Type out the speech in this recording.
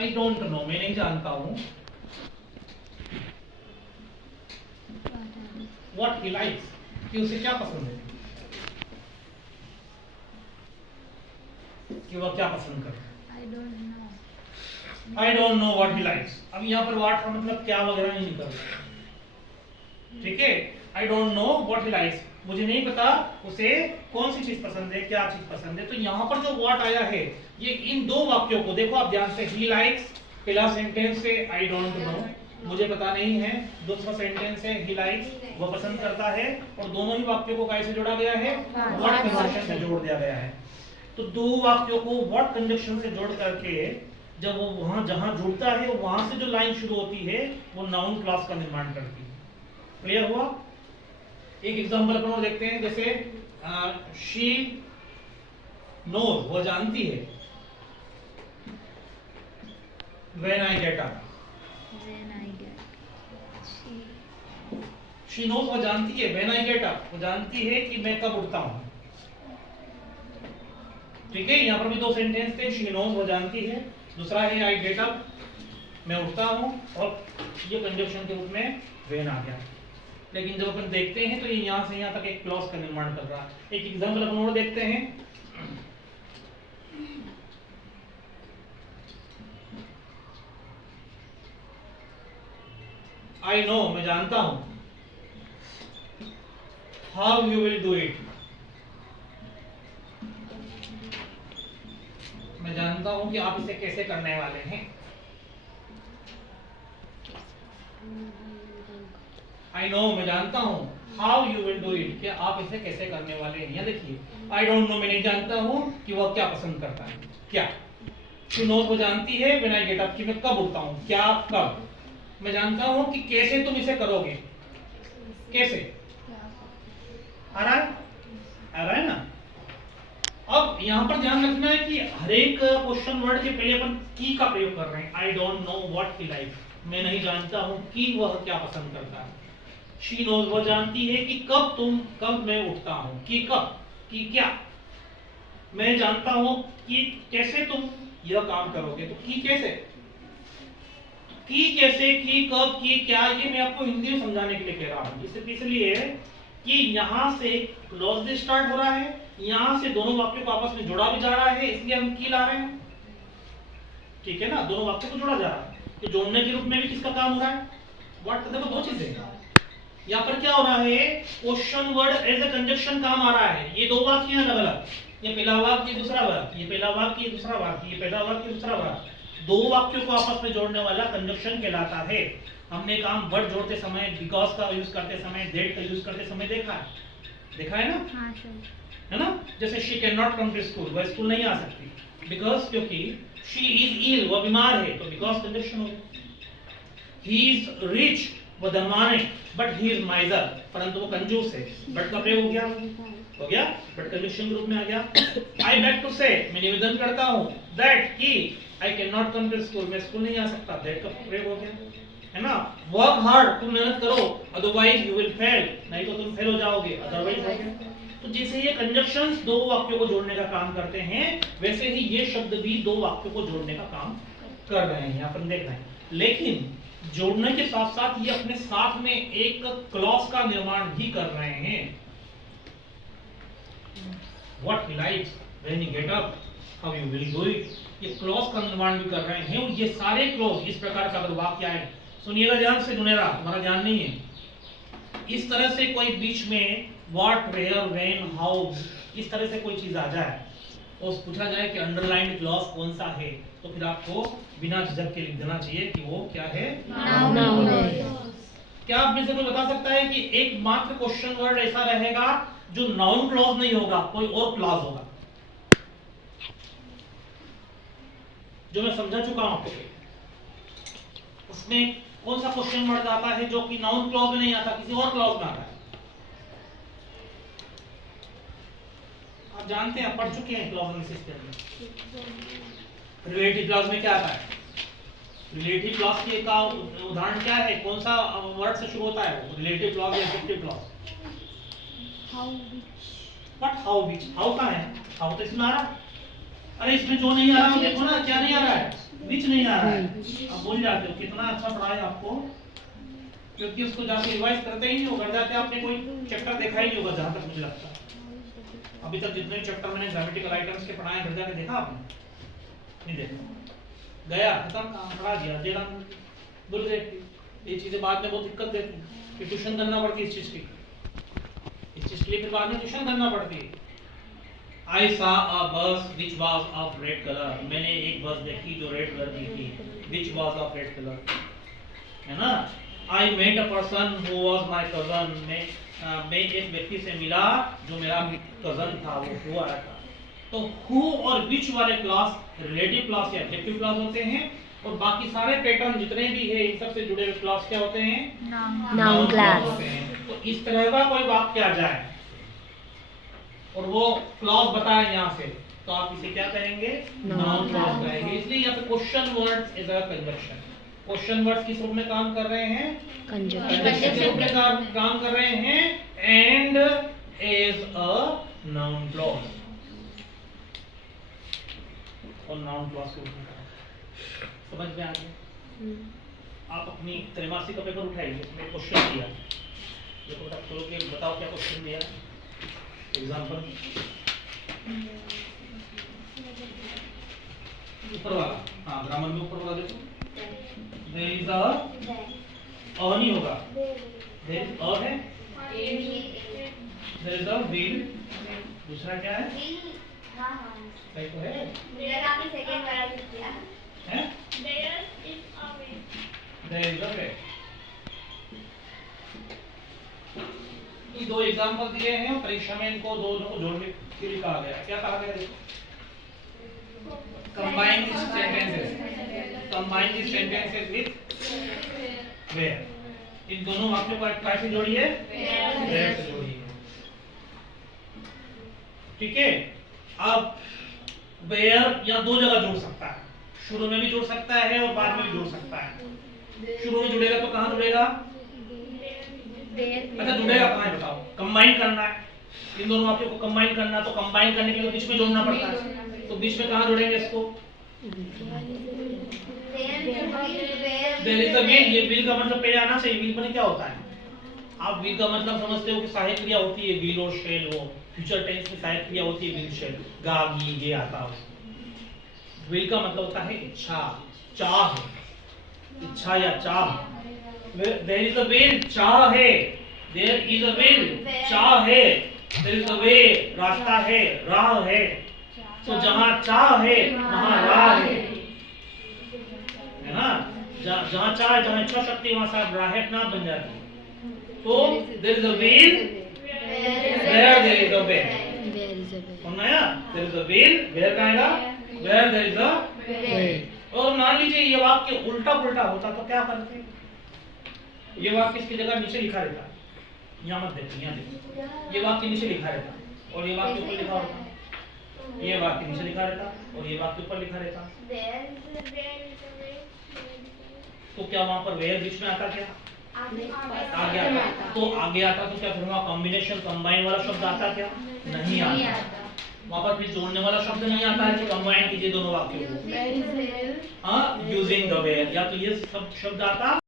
I don't know, मैं नहीं जानता हूँ। व्हाट ही लाइक्स, कि उसे क्या पसंद है, कि वह क्या पसंद करता है। I don't know what he likes. अब यहाँ पर व्हाट का मतलब क्या वगैरह नहीं निकल रहा, ठीक है। I don't know what he likes, मुझे नहीं पता उसे कौन सी चीज पसंद है, क्या चीज पसंद है। तो यहाँ पर जो व्हाट आया है, ये इन दो वाक्यों को देखो आप ध्यान से। ही लाइक्स पहला सेंटेंस है आई डोंट नो, मुझे पता नहीं है। दूसरा सेंटेंस है ही लाइक्स, वह पसंद करता है। और दोनों ही वाक्यों को कैसे जोड़ा गया है, व्हाट कंजक्शन से जोड़ दिया गया है। तो दो वाक्यों को व्हाट कंजक्शन से जोड़ करके जब वो वहां जहां जुड़ता है, वहां से जो लाइन शुरू होती है वो नाउन क्लॉज का निर्माण करती है। क्लियर हुआ? एक एग्जांपल अपन और देखते हैं, जैसे शी नोज, वो जानती है। When I get up, she knows, वो जानती है। व्हेन आई गेट अप, वो जानती है कि मैं कब उठता हूं। ठीक है, यहाँ पर भी दो सेंटेंस थे। शी नोज, वो जानती है। दूसरा है आई गेट अप, मैं उठता हूं। और ये कंजक्शन के रूप में व्हेन आ गया। लेकिन जब अपन देखते हैं तो ये यहां से यहां तक एक क्लॉज का निर्माण कर रहा है। एक एग्जांपल अपन और देखते हैं। आई नो, मैं जानता हूं। How you will do it, मैं जानता हूं कि आप इसे कैसे करने वाले हैं। आई नो, मैं जानता हूं। How you will do it, कि आप इसे कैसे करने वाले हैं। यहाँ देखिए, आई डोंट नो, मैं नहीं जानता हूं कि वह क्या पसंद करता है। क्या शी नोज, वो जानती है। व्हेन आई गेट अप, कि मैं कब उठता हूं, क्या कब। मैं जानता हूं कि कैसे तुम इसे करोगे। कैसे आ रहा है, आ रहा है ना। अब यहां पर ध्यान रखना है कि हर एक क्वेश्चन वर्ड के पहले अपन की का प्रयोग कर रहे हैं। I don't know what he like, मैं नहीं जानता हूं कि वह क्या पसंद करता है। शी नोज, वो जानती है कि कब मैं उठता हूं। कि कब, कि क्या। मैं जानता हूं कि कैसे तुम यह काम करोगे। तो की कैसे, की कैसे, की कब, की क्या, ये मैं आपको हिंदी में समझाने के लिए कह रहा हूं। इसलिए कि यहां से क्लॉज भी स्टार्ट हो रहा है, यहां से दोनों वाक्यों को आपस में जोड़ा भी जा रहा है, इसलिए हम की ला रहे हैं। ठीक है ना, दोनों वाक्यों को जोड़ा जा रहा है। तो जोड़ने के रूप में भी किसका काम हो रहा है, व्हाट। देखो दो चीजें यहाँ पर क्या हो रहा है, question word as a conjunction काम आ रहा है। ये दो वाक्य हैं अलग अलग, ये पहला वाक्य, ये दूसरा वाक्य, ये पहला वाक्य, ये दूसरा वाक्य, ये पहला वाक्य, दूसरा वाक्य। दो वाक्यों को आपस में जोड़ने वाला कंजक्शन कहलाता है। हमने काम वर्ड जोड़ते समय बिकॉज का यूज करते समय, दैट का यूज करते समय देखा है ना। हाँ, है ना। जैसे she can not come to school, वह स्कूल नहीं आ सकती। बिकॉज, क्योंकि शी इज इल, वह बीमार है, तो बिकॉज कंजक्शन हो गया। ही इज रिच, वो धनवान है, बट ही इज माइजर, परंतु वो कंजूस है। बट का प्रयोग हो गया, बट कंजक्शन ग्रुप में आ गया। आई बेग टू से, मैं निवेदन करता हूं। दैट, कि I can not come to school, मैं स्कूल नहीं आ सकता। दैट का प्रयोग हो गया, है ना। वर्क हार्ड, तुम मेहनत करो, अदरवाइज यू विल फेल, नहीं तो तुम फेल हो जाओगे, अदरवाइज हो गया। तो जैसे ये कंजक्शंस दो वाक्यों को जोड़ने का काम करते हैं, वैसे ही ये शब्द भी दो वाक्यों को जोड़ने का काम कर रहे हैं, यहाँ पर देख रहे हैं। लेकिन जोड़ने के साथ साथ ये अपने साथ में एक क्लॉज का निर्माण भी कर रहे हैं। What he likes, when you get up, how you will do it, ये क्लॉज का निर्माण भी कर रहे हैं। और ये सारे क्लॉज इस प्रकार का अगर वाक्य आए, सुनिएगा ध्यान से, दुनेरा तुम्हारा ध्यान नहीं है। इस तरह से कोई बीच में what, where, when, how, इस तरह से कोई चीज आ जाए और पूछा जाए कि अंडरलाइंड क्लॉज कौन सा है, तो फिर आपको बिना झिझक के लिख देना चाहिए कि वो क्या है, नाउन है। क्या आप में से कोई बता सकता है कि एकमात्र क्वेश्चन वर्ड ऐसा रहेगा जो नाउन क्लॉज नहीं होगा, कोई और क्लॉज होगा, जो मैं समझा चुका हूं आपको। उसमें कौन सा क्वेश्चन वर्ड आता है जो कि नाउन क्लॉज में नहीं आता, किसी और क्लॉज में आता है। आप जानते हैं, पढ़ चुके हैं क्लॉज एनालिसिस के अंदर। रिलेटिव क्लॉज में क्या आता है, रिलेटिव क्लॉज के का उदाहरण क्या है, कौन सा वर्ड से शुरू होता है, रिलेटिव क्लॉज या adjective clause. How, which, what, how, which. How का है, हाउ तो इसमें आ रहा, अरे इसमें जो नहीं आ रहा है देखो ना, क्या नहीं आ रहा है, विच नहीं आ रहा है। अब भूल जाते हो कितना अच्छा पढ़ा है आपको, क्योंकि उसको जाके रिवाइज करते ही नहीं हो, घर जाके आपने कोई चैप्टर देखा ही नहीं होगा जहां तक मुझे लगता है। अभी तक जितने चैप्टर मैंने ग्रामेटिकल आइटम्स के पढ़ाए घर जाके देखा आपने? नहीं देखा, गया खत्म काम, पढ़ा दिया, जेड़ा भूल गए। ये चीजें बाद में बहुत दिक्कत देती है, फिर ट्यूशन करना पड़ती है इस चीज के लिए, फिर बाद में ट्यूशन करना पड़ती है। I saw a bus which was of red color. मैंने एक बस देखी जो रेड कलर की थी, which was of red color, है ना? I met a person who was my cousin. मैं एक व्यक्ति से मिला जो मेरा कजन था, वो हुआ था। तो who और which वाले क्लास रिलेटिव क्लास या एडजेक्टिव क्लास होते हैं, और बाकी सारे पैटर्न जितने भी है इन सब से जुड़े हुए क्लास क्या होते हैं? Noun class. तो इस तरह का कोई वाक्य आ जाए और वो क्लॉज बताए यहाँ से, तो आप इसे क्या कहेंगे? नाउन क्लॉज कहेंगे। इसलिए यहाँ पे question words is a conjunction. Question words किस रूप में काम कर रहे हैं? कंजंक्शन के रूप में काम कर रहे हैं, and is a noun clause, और नाउन क्लॉज के रूप में समझ में आ गया? आप अपनी त्रैमासिक का पेपर उठाइए, उसमें क्वेश्चन दिया, देखो बेटा खोल के बताओ क्या क्वेश्चन दिया। एग्जाम्पल ऊपर वाला, हाँ ग्रामर में ऊपर वाला देखो, देयर इज अ नहीं होगा, देयर इज अ है, देयर इज अ व्हील, दूसरा क्या है? सही तो है, सेकंड वाला किया है, there is a way, there is a way. ये दो एग्जांपल दिए हैं, परीक्षा में इनको दोनों को जोड़ने के लिए कहा गया। क्या कहा गया? देखो, combine this sentences, combine this sentences with where. इन दोनों वाक्यों को कैसे जोड़िए? वेयर से जोड़िए। ठीक है, अब वेयर या दो जगह जोड़ सकता है, शुरू में भी जोड़ सकता है और बाद में भी जोड़ सकता है। शुरू में जुड़ेगा तो कहां जुड़ेगा? अच्छा जुड़ेगा कहाँ है बताओ? कंबाइन करना है, इन दोनों वाक्यों को कंबाइन करना, तो कंबाइन करने के लिए बीच में जोड़ना पड़ता है, तो बीच में कहाँ जोड़ेंगे इसको? There is a wheel. ये व्हील का मतलब पहले आना चाहिए। व्हील बने क्या होता है? आप व्हील का मतलब समझते हो कि सहायक क्रिया होती है व्हील और शेल, वो फ्यूचर टेंस में सहायक क्रिया होती है व्हील शेल, गा गी ये आता है। व्हील का मतलब होता है इच्छा, चाह, इच्छा या चाह। There is a will, चाह है, there is a will, चाह है, there is a way, रास्ता है, राह है, तो जहाँ चाह है वहाँ राह है ना? जहाँ चाह है, जहाँ इच्छा शक्ति वहाँ साहब राह ना बन जाती है। तो there is a will, where there is a way, सुनना है? There is a will, where कहेगा? Where there is a way। और मान लीजिए ये वाक्य उल्टा पुल्टा होता तो क्या करते? ये वाक्य इसकी जगह नीचे लिखा रहता, यहाँ मत देखो, यहाँ देखो, ये वाक्य नीचे लिखा रहता और ये वाक्य ऊपर लिखा होता, ये वाक्य नीचे लिखा रहता और ये वाक्य ऊपर लिखा रहता, तो क्या वहाँ पर वेयर बीच में आता? क्या आगे आता? तो आगे आता तो क्या फिर वहाँ कॉम्बिनेशन कंबाइन वाला शब्द आता? क्या नहीं आता? वहाँ पर फिर जोड़ने वाला शब्द नहीं आता है कि कंबाइन कीजिए दोनों वाक्यों को, हाँ यूजिंग द वेयर, या तो ये सब शब्द आता